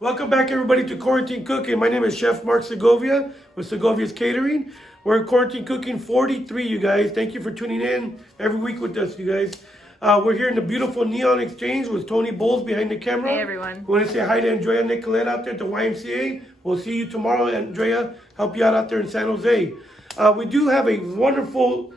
Welcome back, everybody, to Quarantine Cooking. My name is Chef Mark Segovia with Segovia's Catering. We're in Quarantine Cooking 43, you guys. Thank you for tuning in every week with us, you guys. We're here in the beautiful Neon Exchange with Toni Bowles behind the camera. Hey, everyone. We want to say hi to Andrea Nicolette out there at the YMCA. We'll see you tomorrow, Andrea. Help you out there in San Jose. We do have a wonderful...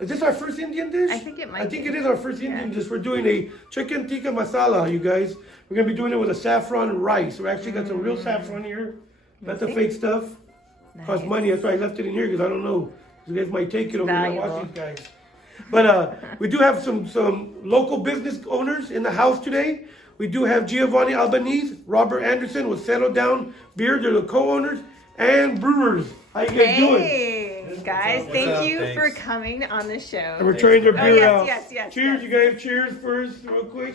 Is this our first Indian dish? I think it might I think be. it is our first Indian dish. We're doing a chicken tikka masala, you guys. We're going to be doing it with a saffron rice. We actually got some real saffron here. Not the fake stuff. Nice. Costs money. That's why I left it in here because I don't know. You guys might take it over here and watch Valuable. these guys. But we do have some local business owners in the house today. We do have Giovanni Albanese, Robert Anderson with Settle Down Beer. They're the co-owners. And Brewers. How you guys doing? Hey, guys. What's Thank up? you Thanks. for coming on the show. And we're trying their Oh, beer yes, out. yes. Cheers, you guys. Cheers first, real quick.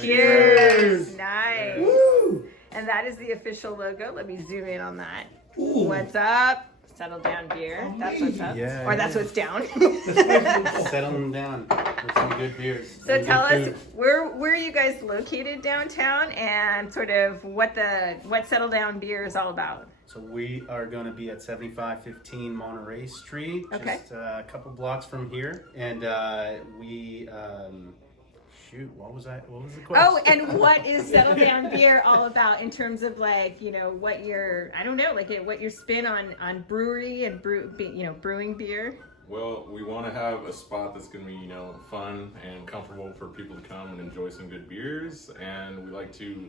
Cheers. Nice. Woo! And that is the official logo. Let me zoom in on that. Ooh. What's up? Settle down beer. That's what's up. Yeah, Or that's what's down. Settle them down with some good beers. So Some tell good us, food. where are you guys located downtown and sort of what Settle Down Beer is all about? So we are going to be at 7515 Monterey Street, Okay. just a couple blocks from here. And we, shoot, what was the question? Oh, and what is Settle Down Beer all about in terms of like, what your, I don't know, like what your spin on brewery and brewing beer? Well, we want to have a spot that's going to be, fun and comfortable for people to come and enjoy some good beers. And we like to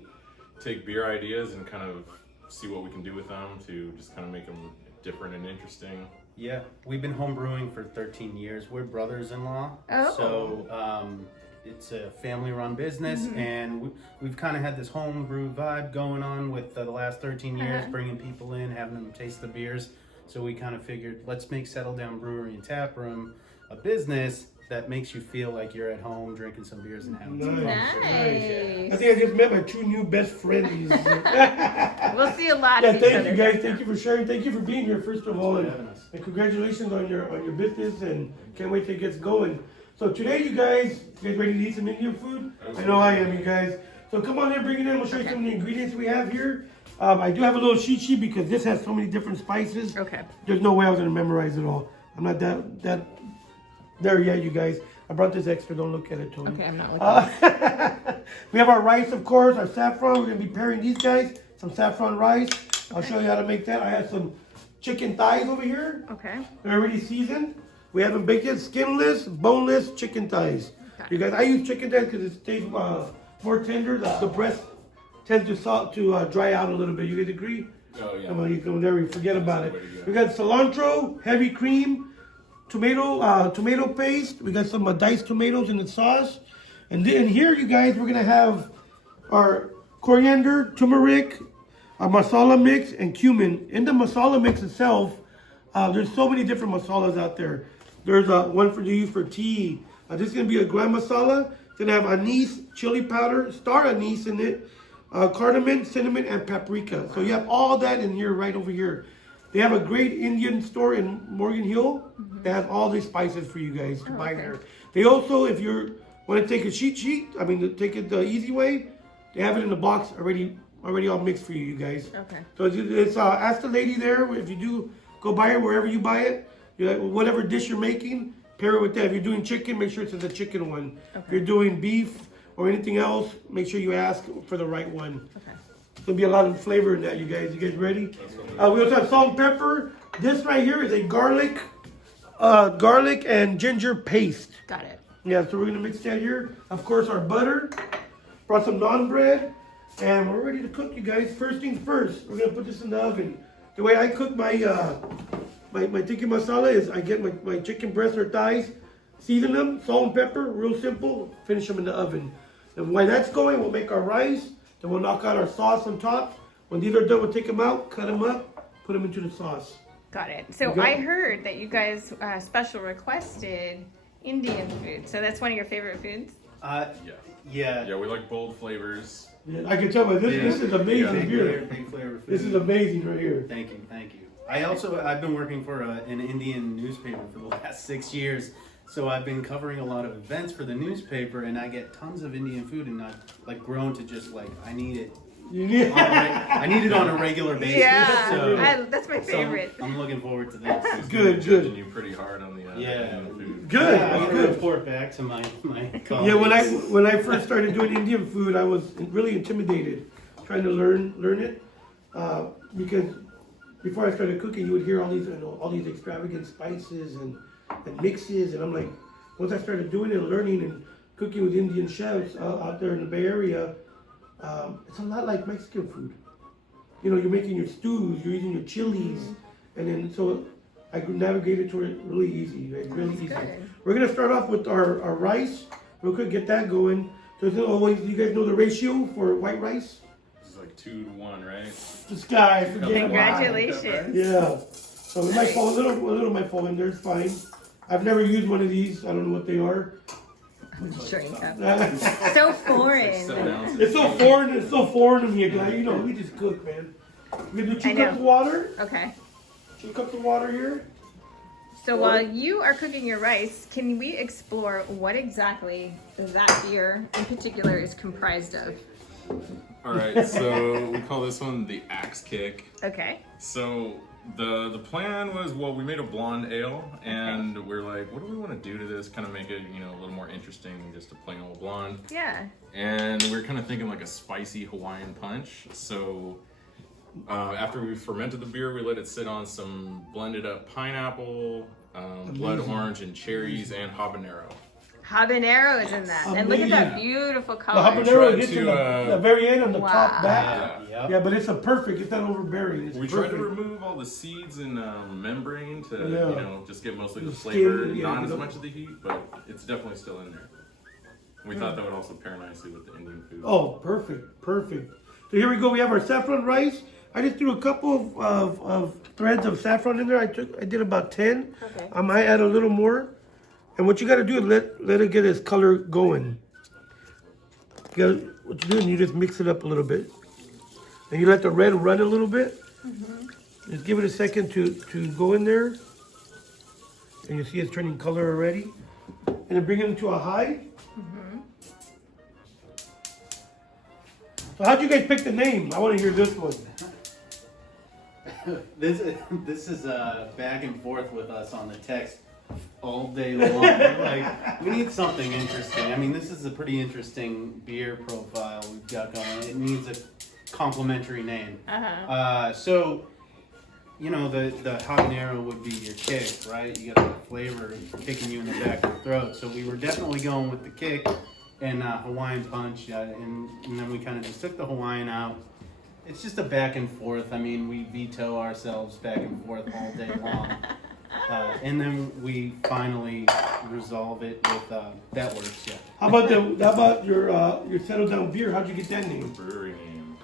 take beer ideas and kind of see what we can do with them to just kind of make them different and interesting. Yeah, we've been home brewing for 13 years. We're brothers-in-law. Oh. So it's a family-run business, and we've kind of had this home brew vibe going on with the last 13 years, bringing people in, having them taste the beers. So we kind of figured, let's make Settle Down Brewery and Taproom a business that makes you feel like you're at home drinking some beers and having some fun. Nice. I think I just met my two new best friends. We'll see a lot Yeah, of each thank other. you guys. Thank you for sharing. Thank you for being here, first of all, for and, having us. and congratulations on your business. And can't wait till it gets going. So today, you guys ready to eat some Indian food? I know I am, you guys. So come on in, bring it in. We'll show you some of the ingredients we have here. I do have a little cheat sheet because this has so many different spices. Okay. There's no way I was gonna memorize it all. I'm not that there yet, you guys. I brought this extra. Don't look at it, Toni. Okay, I'm not looking. We have our rice, of course, our saffron. We're gonna be pairing these guys, some saffron rice. I'll show you how to make that. I have some chicken thighs over here. Okay. They're already seasoned. We have them baked in, skinless, boneless chicken thighs. Okay. You guys, I use chicken thighs because it stays more tender. The breast tends to dry out a little bit. You guys agree? Oh, yeah. Come on, you can never forget about it. the way to go. We got cilantro, heavy cream, tomato paste. We got some diced tomatoes in the sauce. And then here, you guys, we're gonna have our coriander, turmeric, our masala mix, and cumin. In the masala mix itself, there's so many different masalas out there. There's one for use for tea. This is gonna be a gram masala. It's gonna have anise, chili powder, star anise in it, cardamom, cinnamon, and paprika. So you have all that in here, right over here. They have a great Indian store in Morgan Hill that has all these spices for you guys to buy okay. there. They also, if you want to take a cheat sheet, take it the easy way, they have it in the box already all mixed for you guys. Okay. So it's ask the lady there if you do go buy it wherever you buy it. You're like, whatever dish you're making, pair it with that. If you're doing chicken, make sure it's the chicken one. If you're doing beef or anything else, make sure you ask for the right one. Okay. There'll be a lot of flavor in that, you guys. You guys ready? We also have salt and pepper. This right here is a garlic and ginger paste. Got it. Yeah, so we're gonna mix that here. Of course, our butter. Brought some naan bread, and we're ready to cook, you guys. First things first, we're gonna put this in the oven. The way I cook my my tikka masala is I get my chicken breasts or thighs, season them, salt and pepper, real simple. Finish them in the oven. And while that's going, we'll make our rice. Then we'll knock out our sauce on top. When these are done, we'll take them out, cut them up, put them into the sauce. Got it. So got I it. heard that you guys special requested Indian food. So that's one of your favorite foods? Yeah. Yeah, we like bold flavors. Yeah, I can tell by this is amazing Big here. flavor food. This is amazing right here. Thank you. I've been working for an Indian newspaper for the last 6 years. So I've been covering a lot of events for the newspaper, and I get tons of Indian food, and I've grown to just I need it I need it on a regular basis. Yeah, So, that's my favorite. I'm looking forward to this. He's Good, judging good. you pretty hard on the Yeah. Indian food. Good, Yeah, I'm gonna good. report back to my Yeah, when I first started doing Indian food, I was really intimidated, trying to learn it, because before I started cooking, you would hear all these extravagant spices and mixes, and I'm like, once I started doing it, learning and cooking with Indian chefs out there in the Bay Area, it's a lot like Mexican food. You know, you're making your stews, you're eating your chilies, and then so I navigated to it really easy, right? Really easy. good. We're gonna start off with our rice. Real quick, get that going. So it's always, you guys know the ratio for white rice? This is like 2 to 1, right? This guy, forget about it. Congratulations. Yeah. So it might fall a little might fall in there. It's fine. I've never used one of these. I don't know what they are. I'm sure you have. it's So foreign. 7 ounces. so foreign. It's so foreign to me, guy. You know, we just cook, man. We're gonna do 2 I know. cups of water. Okay. 2 cups of water here. So while you are cooking your rice, can we explore what exactly that beer in particular is comprised of? All right, so we call this one the Axe Kick. Okay. So the plan was, well, we made a blonde ale, and we're like, what do we want to do to this? Kind of make it, a little more interesting than just a plain old blonde. Yeah. And we are kind of thinking like a spicy Hawaiian punch. So after we fermented the beer, we let it sit on some blended up pineapple, blood orange and cherries, and habanero. Habanero is in that. And look at that Amazing. beautiful The color. habanero tried hits in to, the very end on the Wow. top back. Yeah. Yeah, but it's a perfect. It's not overbearing. It's We tried perfect. to remove all the seeds and membrane to, Yeah. just get mostly the The flavor, skin, yeah, not as the- much of the heat, but it's definitely still in there. We thought that would also pair nicely with the Indian food. Oh, perfect, perfect. So here we go. We have our saffron rice. I just threw a couple of threads of saffron in there. I did about 10. Okay. I might add a little more. And what you got to do is let it get its color going. What you do is you just mix it up a little bit, and you let the red run a little bit. Just give it a second to go in there, and you see it's turning color already. And then bring it into a high. So how'd you guys pick the name? I want to hear this one. This is back and forth with us on the text all day long. We're like, we need something interesting. I mean, this is a pretty interesting beer profile we've got going. It needs a complimentary name. So, the habanero would be your kick, right? You got that flavor kicking you in the back of the throat. So we were definitely going with the kick and Hawaiian punch, and then we kind of just took the Hawaiian out. It's just a back and forth. I mean, we veto ourselves back and forth all day long. And then we finally resolve it with that works, yeah. How about your settle down beer? How'd you get that name? Brewery name.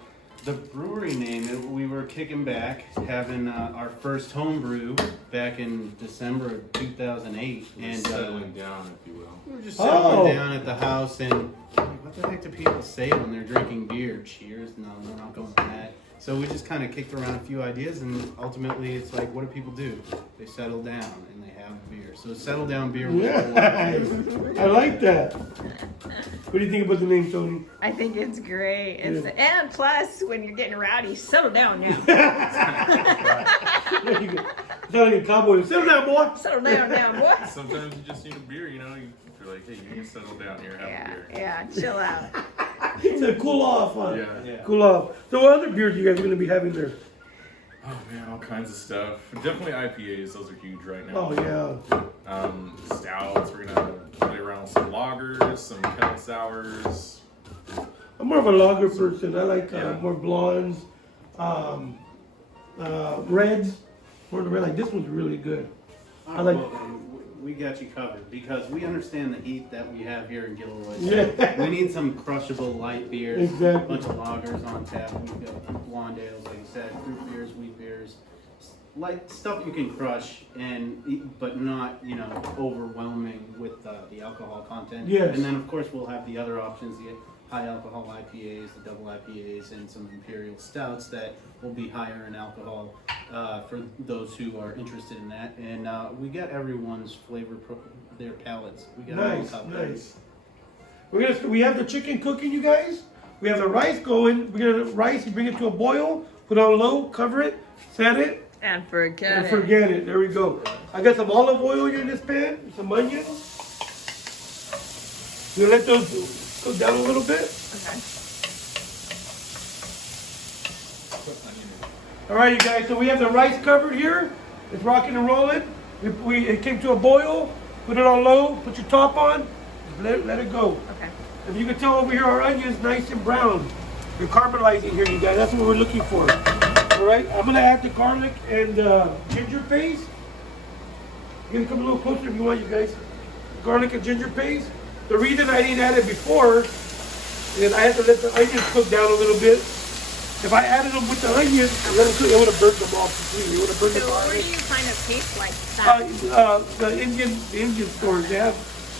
The brewery name, we were kicking back, having our first home brew back in December of 2008. And Settling down, if you will. we were just settling down at the house, and like, what the heck do people say when they're drinking beer? Cheers? No, we're not going with that. So we just kind of kicked around a few ideas, and ultimately it's like, what do people do? They settle down and they have beer. So settle down beer. Yeah, I like that. What do you think about the name, Toni? I think it's great. And plus, when you're getting rowdy, settle down now. There you go. Sound like a cowboy. Settle down, boy. Settle down now, boy. Sometimes you just need a beer, you're like, hey, you need to settle down here, have a beer. Yeah, chill out. It's a cool off, huh? Yeah. Cool off. So what other beers you guys are going to be having there? Oh man, all kinds of stuff. Definitely IPAs, those are huge right now. Oh, yeah. Stouts, we're gonna play around with some lagers, some kettle sours. I'm more of a lager person. I like Yeah. more blondes, reds. More the red. Like this one's really good. I like. We got you covered because we understand the heat that we have here in Gilroy. Yeah. We need some crushable light beers. Exactly. A bunch of lagers on tap. We've got blonde ales, like you said, fruit beers, wheat beers, light stuff you can crush but not overwhelming with the alcohol content. Yes. And then of course we'll have the other options, the high alcohol IPAs, the double IPAs, and some imperial stouts that will be higher in alcohol for those who are interested in that. And we got everyone's flavor, their palates. We got it all Nice, covered. nice. We have the chicken cooking, you guys. We have the rice going. We're gonna rice. You bring it to a boil. Put it on low. Cover it. Set it. And forget And it. forget it. There we go. I got some olive oil here in this pan. Some onions. We're gonna let those go down a little bit. Okay. All right, you guys. So we have the rice covered here. It's rocking and rolling. It came to a boil. Put it on low. Put your top on. Let it go. Okay. If you can tell over here, our onions nice and brown. They're caramelizing here, you guys. That's what we're looking for. All right. I'm gonna add the garlic and ginger paste. You're gonna come a little closer if you want, you guys. Garlic and ginger paste. The reason I didn't add it before is I had to let the onions cook down a little bit. If I added them with the onions and let them cook, it would have burnt them off completely. It would have burnt So them off. where do you find a paste like that? The Indian stores,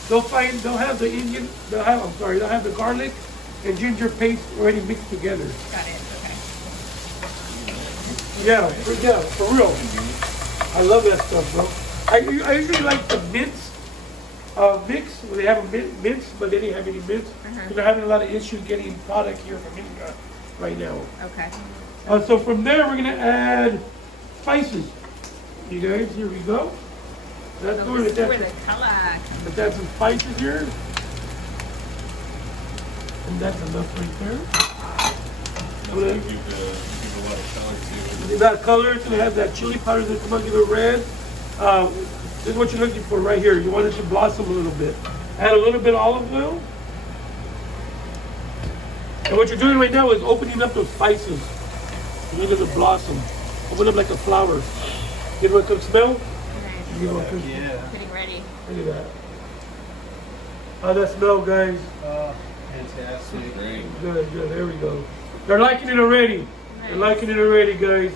they'll have the garlic and ginger paste already mixed together. Got it. Okay. Yeah, for real. I love that stuff, bro. I usually like the mince mix, where they have a mince, but they didn't have any mince. Because they're having a lot of issues getting product here from India right now. Okay. So from there, we're gonna add spices. You guys, here we go. That's So good. this is where the color comes. Let's add some spices here. And that's enough right there. Give a lot of color too. That color, it's gonna have that chili powder that's gonna give it red. This is what you're looking for right here. You want it to blossom a little bit. Add a little bit of olive oil. And what you're doing right now is opening up those spices. Look at the blossom. Open up like a flower. Get what could smell? Nice. You know what could- Yeah. Getting ready. Look at that. How'd that smell, guys? Fantastic. Great. Good. There we go. They're liking it already. They're liking it already, guys.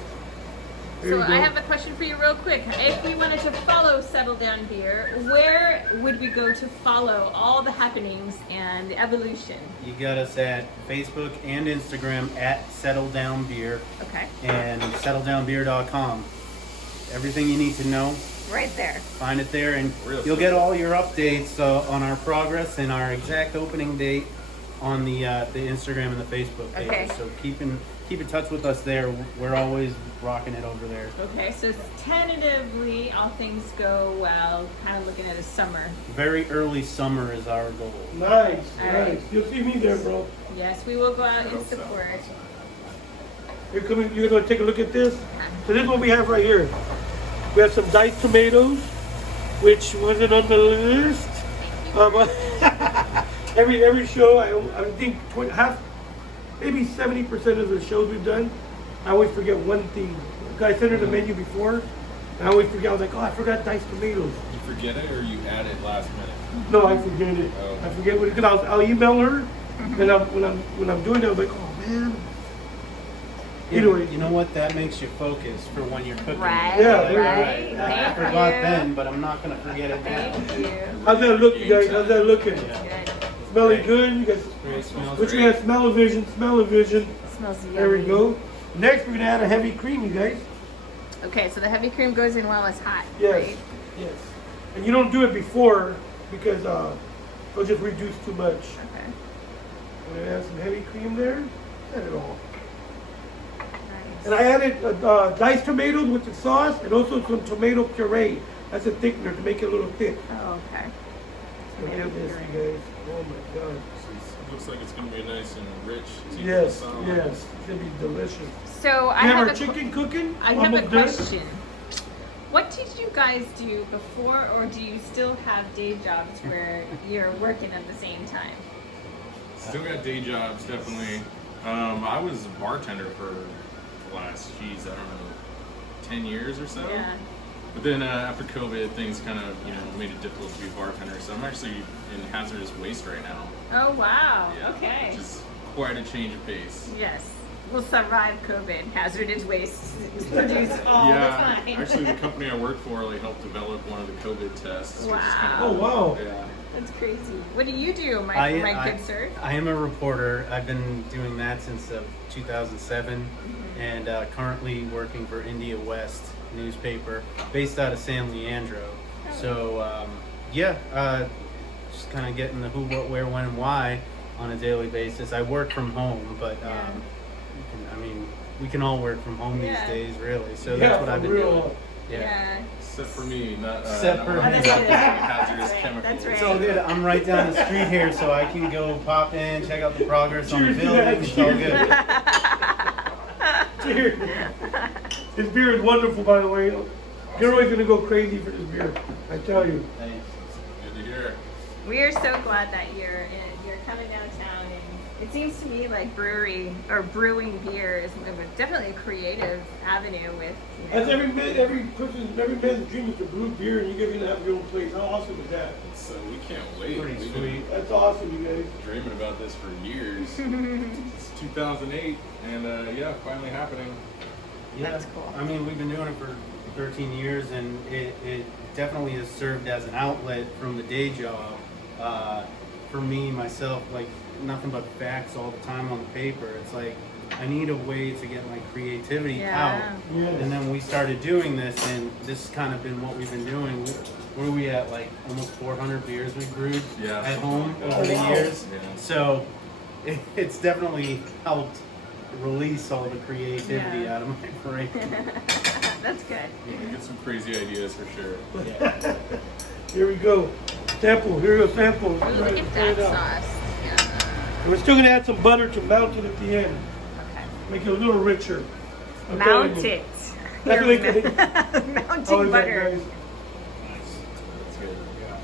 There So we go. I have a question for you real quick. If you wanted to follow Settle Down Beer, where would we go to follow all the happenings and the evolution? You got us at Facebook and Instagram at Settle Down Beer Okay. and settledownbeer.com. Everything you need to know, Right there. find it there, and Real you'll get simple. all your updates on our progress and our exact opening date on the Instagram and the Facebook pages. Okay. So keep in touch with us there. We're always rocking it over there. Okay, so tentatively, all things go well, kind of looking at a summer. Very early summer is our goal. Nice. All right. You'll see me there, bro. Yes, we will go out and support. You're gonna take a look at this. So this is what we have right here. We have some diced tomatoes, which wasn't on the list. But every show, I think maybe 70% of the shows we've done, I always forget one thing. I sent her the menu before, and I always forget. I was like, oh, I forgot diced tomatoes. You forget it or you add it last minute? No, I forget it. Oh. I forget what because I'll email her, and when I'm doing it, I'm like, oh man. Anyway, You know what? That makes you focus for when you're cooking. Right, Yeah, right. I Thank forgot you. then, but I'm not gonna forget it now. Thank you. how's that look, you guys? How's that looking? Good. Smelling good? You guys, Great smells. which we have smell-o-vision. It smells yummy. There we go. Next, we're gonna add a heavy cream, you guys. Okay, so the heavy cream goes in while it's hot, Yes, right? yes. And you don't do it before because it'll just reduce too much. Okay. We're gonna add some heavy cream there. Add it all. Nice. And I added diced tomatoes with the sauce and also some tomato puree. That's a thickener to make it a little thick. Oh, okay. Look Tomato at this, puree. you guys. Oh my god. It looks like it's going to be nice and rich. It's Yes, equal to yes. It's gonna be delicious. So I We have have a our chicken cooking. I have a almost done. question. What did you guys do before, or do you still have day jobs where you're working at the same time? Still got day jobs, definitely. I was a bartender for the last, I don't know, 10 years or so. Yeah. But then after COVID, things kind of, made it difficult to be a bartender. So I'm actually in hazardous waste right now. Oh wow. Yeah, Okay. Which is quite a change of pace. Yes. We'll survive COVID. Hazardous waste is produced all the Yeah, time. actually, the company I work for helped develop one of the COVID tests. Which is kind Oh of, wow. yeah. That's crazy. What do you do, my good sir? I am a reporter. I've been doing that since 2007, and currently working for India West newspaper based out of San Leandro. So just kind of getting the who, what, where, when, and why. on a daily basis. I work from home, but we can all work from home these days, really. So that's what I've been doing. Yeah. Except for me, not Except for not him. hazardous chemicals. That's right. It's all good. I'm right down the street here, so I can go pop in, check out the progress on the building. It's all good. Cheers. This beer is wonderful, by the way. Gilroy's gonna go crazy for this beer. I tell you. Thanks. Good to hear. We are so glad that you're coming downtown, and it seems to me like brewing beer is definitely a creative avenue with. That's every man's dream is to brew beer, and you guys are gonna have your own place. How awesome is that? So we can't wait. Pretty We've sweet. That's awesome, you guys. been dreaming about this for years. It's 2008, and finally happening. Yeah. That's cool. I mean, we've been doing it for 13 years, and it definitely has served as an outlet from the day job. For me, myself, like nothing but facts all the time on the paper. It's like I need a way to get my creativity out. Yes. And then we started doing this, and this has kind of been what we've been doing. Where are we at? Like almost 400 beers we brewed at home over the years. Yeah. So it's definitely helped release all the creativity out of my brain. That's good. Yeah, get some crazy ideas for sure. Yeah. Here we go. Sample. Here we go. Sample. Ooh, look at that sauce. Yeah. We're still gonna add some butter to mount it at the end. Okay. Make it a little richer. I'm telling Mount you. it. That's what they Mounting How is that, butter. guys?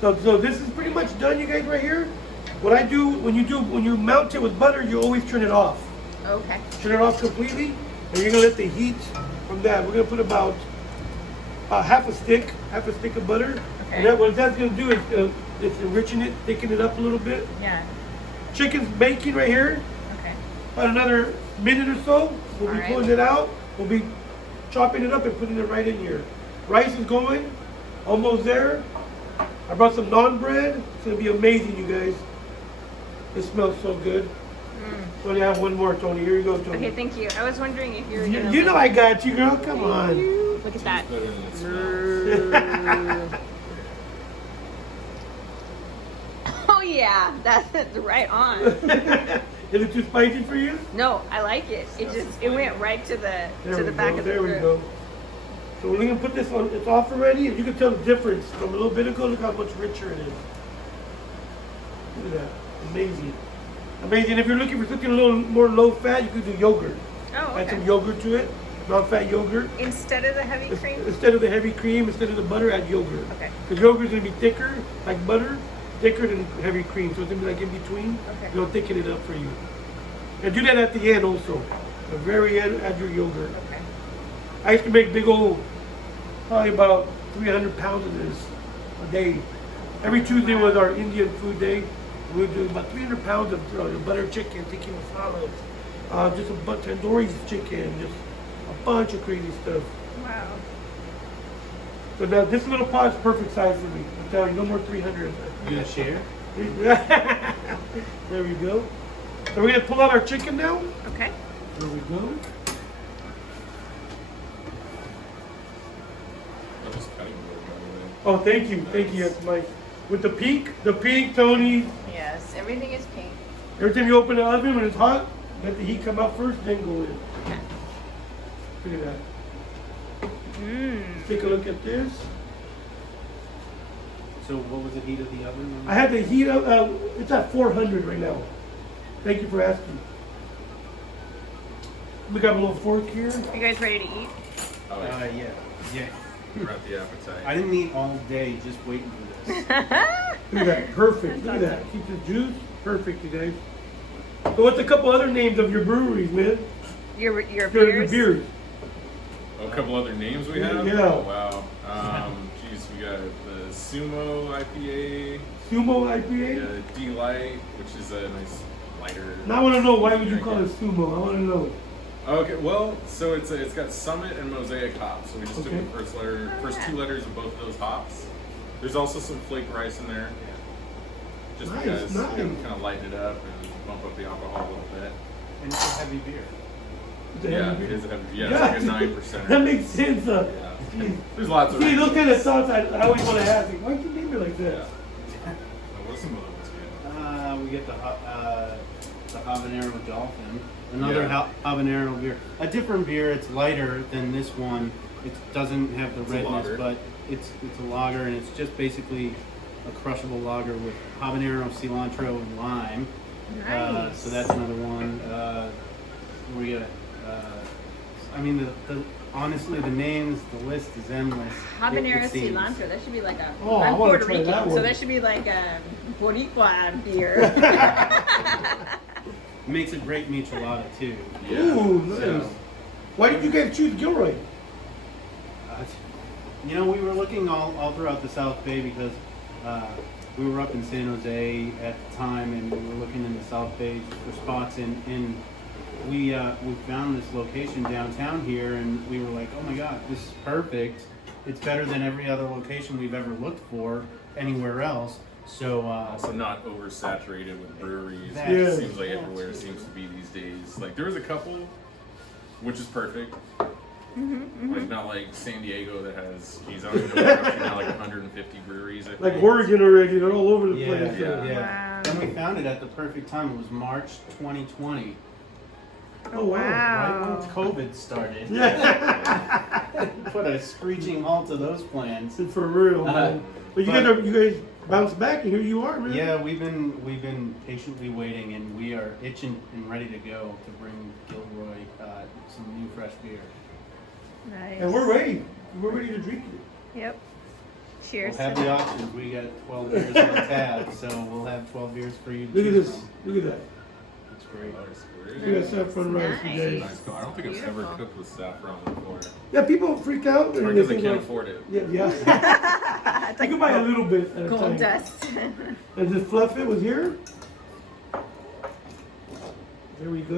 That's good. So this is pretty much done, you guys, right here. What I do when you mount it with butter, you always turn it off. Okay. Turn it off completely, and you're gonna let the heat from that. We're gonna put about half a stick of butter. Okay. And what that's gonna do is it's enriching it, thicken it up a little bit. Yeah. Chicken's baking right here. Okay. About another minute or so, we'll be All right. pulling it out. We'll be chopping it up and putting it right in here. Rice is going, almost there. I brought some naan bread. It's gonna be amazing, you guys. It smells so good. So I have one more, Toni. Here you go, Toni. Okay, thank you. I was wondering if you were You, gonna. you know I got you, girl. Come on. Look at that. It's better than it smells. Oh yeah, that's right on. Is it too spicy for you? No, I like it. It went right to the back of the There we throat. go. So we're gonna put this on. It's off already, and you can tell the difference from a little bit ago. Look how much richer it is. Look at that. Amazing. Amazing. If you're looking for something a little more low fat, you could do yogurt. Oh, Add some okay. yogurt to it. Non-fat yogurt. Instead of the heavy cream. Instead of the heavy cream, instead of the butter, add yogurt. Okay. Because yogurt's gonna be thicker, like butter, thicker than heavy cream. So it's gonna be like in between. Okay. It'll thicken it up for you. And do that at the end also. The very end, add your yogurt. Okay. I used to make big old, probably about 300 pounds of this a day. Every Tuesday was our Indian food day. We would do about 300 pounds of butter chicken, tikka masala, just a bunch of tandoori chicken, just a bunch of crazy stuff. Wow. So now this little pot is perfect size for me. I'm telling you, no more 300. You gonna share? There we go. So we're gonna pull out our chicken now. Okay. There we go. That was cutting board, by the way. Oh, thank you, That's Mike. With the pink, Toni. Yes, everything is pink. Every time you open the oven when it's hot, let the heat come out first, then go in. Okay. Look at that. Mmm. Take a look at this. So what was the heat of the oven? I had the heat up. It's at 400 right now. Thank you for asking. We got a little fork here. You guys ready to eat? Oh, Yeah. we're at the appetite. I didn't eat all day just waiting for this. Look at that, perfect. Look at that. Keep the juice. Perfect, you guys. So what's a couple other names of your breweries, man? Your Your beers? beers. Oh, a couple other names we have? Yeah. Oh, wow. Geez, we got the Sumo IPA. Sumo We IPA? got a D-Light, which is a nice lighter. Now I want to know, why would you call it Sumo? I want to know. Okay, well, so it's got Summit and Mosaic hops. So we just Okay. took the first two letters of both of those hops. There's also some flake rice in there. Just Nice, because, nice. kind of lighten it up and bump up the alcohol a little bit. And it's a heavy beer. It's a Yeah, heavy it beer. is a heavy, yeah, it's like a 9%. That makes sense. Yeah. Geez. There's lots of See, those reasons. kind of thoughts I always want to ask. Like, why'd you name it like Yeah. that? What's some of those good? We get the habanero dolphin. Another habanero beer. A different beer. It's lighter than this one. It doesn't have the redness, but it's a lager, and it's just basically a crushable lager with habanero, cilantro, and lime. Nice. So that's another one. We got. I mean, honestly, the names, the list is endless. Habanero it seems. cilantro. That should be like a. Oh, I I'm wanna Puerto try Rican, that so one. that should be like a Boricua beer. Makes a great michelada too. Ooh, nice. So, Why did you guys choose Gilroy? you know, we were looking all throughout the South Bay because we were up in San Jose at the time, and we were looking in the South Bay for spots. And we found this location downtown here, and we were like, oh my God, this is perfect. It's better than every other location we've ever looked for anywhere else. So Also not oversaturated with breweries. Yeah. It seems like everywhere seems to be these days. Like there was a couple, which is perfect. Like not like San Diego that has, geez, I don't even know, now like 150 breweries. I Like think. Oregon already, they're all over the yeah, place. yeah. Wow. And we found it at the perfect time. It was March 2020. Oh, wow. Right when COVID started. Put a screeching halt to those plans. For real, man. But you guys bounced back, and here you are, man. Yeah, we've been patiently waiting, and we are itching and ready to go to bring Gilroy some new fresh beer. Nice. And we're ready. We're ready to drink it. Yep. Cheers. We'll have the options. We got 12 beers on the tab, so we'll have 12 beers for you to Look at choose this. from. Look at that. That's great. Look at that saffron rice, you guys. Nice. I don't think I've ever Beautiful. cooked with saffron before. Yeah, people freak out. Or and they because I think can't like, afford it. yeah. It's You can buy a little bit at a gold time. dust. And just fluff it with here. There we go.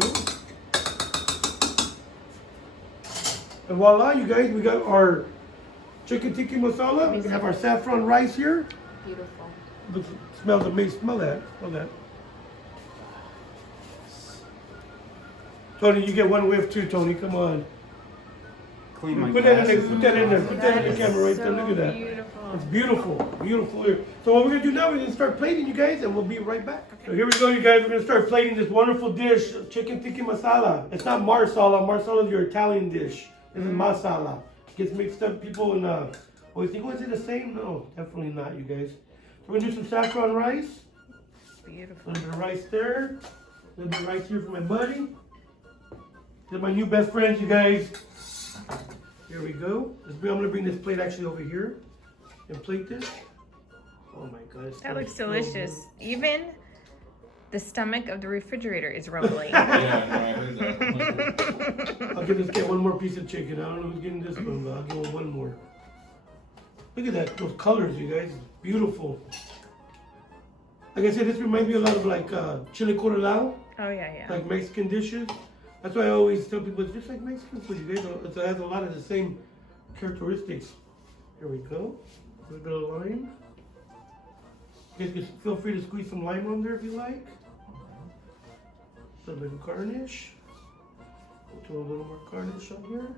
And voila, you guys, we got our chicken tikka masala. We have our saffron rice here. Beautiful. Looks, smells amazing. Smell that. Smell that. Tony, you get one whiff too, Tony. Come on. Clean my Put that in there. glasses. Put that in there. Put that in the camera right there. Look at that. Beautiful. It's beautiful, beautiful here. So what we're gonna do now, we're gonna start plating, you guys, and we'll be right back. So here we go, you guys. We're gonna start plating this wonderful dish, chicken tikka masala. It's not marsala. Marsala is your Italian dish. This is masala. Gets mixed up. People always think, oh, is it the same? No, definitely not, you guys. So we're gonna do some saffron rice. Beautiful. A little bit of rice there. A little bit of rice here for my buddy. They're my new best friends, you guys. Here we go. I'm gonna bring this plate actually over here and plate this. Oh my goodness. That looks delicious. Even the stomach of the refrigerator is rumbling. Yeah, no, I heard that. I'll give this guy one more piece of chicken. I don't know who's getting this one, but I'll give him one more. Look at that, those colors, you guys. Beautiful. Like I said, this reminds me a lot of like chile colorado, Oh yeah, yeah. like Mexican dishes. That's why I always tell people it's just like Mexican food, you guys. It has a lot of the same characteristics. Here we go. A little bit of lime. You guys can feel free to squeeze some lime on there if you like. A little bit of garnish. We'll throw a little more garnish on here.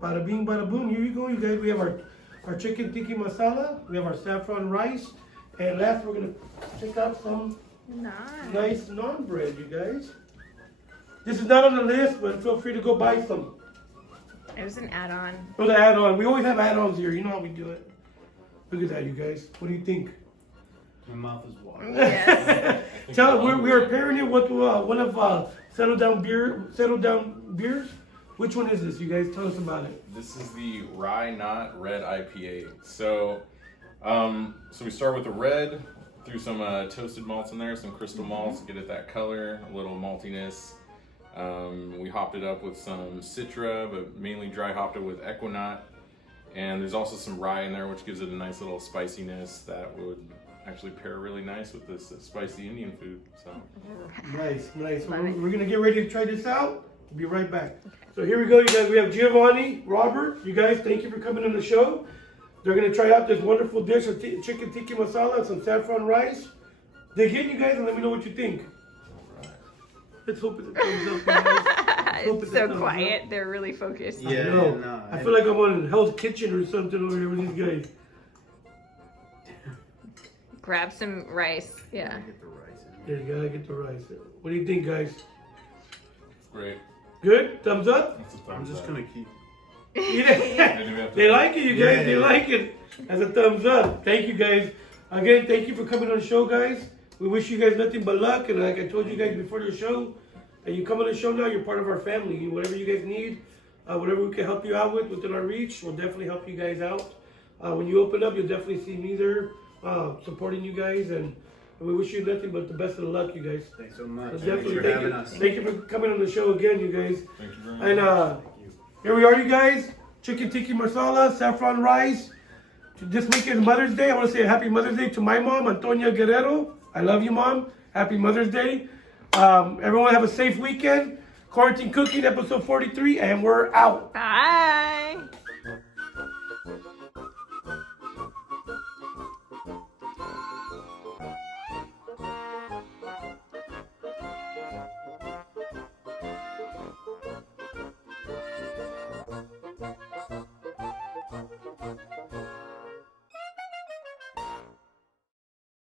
Bada bing, bada boom. Here you go, you guys. We have our chicken tikka masala. We have our saffron rice. And last, we're going to check out some nice naan bread, you guys. This is not on the list, but feel free to go buy some. It was an add-on. For the add-on. We always have add-ons here. You know how we do it. Look at that, you guys. What do you think? My mouth is watering. Yes. We are pairing it with one of Settle Down beers. Which one is this, you guys? Tell us about it. This is the Rye Knot Red IPA. So we start with the red, threw some toasted malts in there, some crystal malts, get it that color, a little maltiness. We hopped it up with some Citra, but mainly dry hopped it with Equinaut. And there's also some rye in there, which gives it a nice little spiciness that would actually pair really nice with this spicy Indian food. So Nice. Love it. We're gonna get ready to try this out. We'll be right back. So here we go, you guys. We have Giovanni, Robert. You guys, thank you for coming on the show. They're gonna try out this wonderful dish of chicken tikka masala and some saffron rice. Dig in, you guys, and let me know what you think. Let's hope it comes up. Hope It's it so comes quiet. up. They're really focused. Yeah. No, I feel like I'm on Hell's Kitchen or something over here with these guys. grab some rice. Yeah. Get the rice in. Yeah, you gotta get the rice. What do you think, guys? Great. Good? Thumbs up? That's a I'm thumbs just up. gonna keep. They like it, you guys. Yeah. They like it. That's a thumbs up. Thank you, guys. Again, thank you for coming on the show, guys. We wish you guys nothing but luck. And like I told you guys before the show, that you come on the show now, you're part of our family. Whatever you guys need, whatever we can help you out with within our reach, we'll definitely help you guys out. When you open up, you'll definitely see me there supporting you guys. And we wish you nothing but the best of the luck, you guys. Thanks so much. So Thanks definitely for having us. thank you for coming on the show again, you guys. Thank you very much. And here we are, you guys. Chicken tikka masala, saffron rice. This week is Mother's Day. I want to say a happy Mother's Day to my mom, Antonia Guerrero. I love you, Mom. Happy Mother's Day. Everyone have a safe weekend. Quarantine Cooking, episode 43, and we're out. Bye.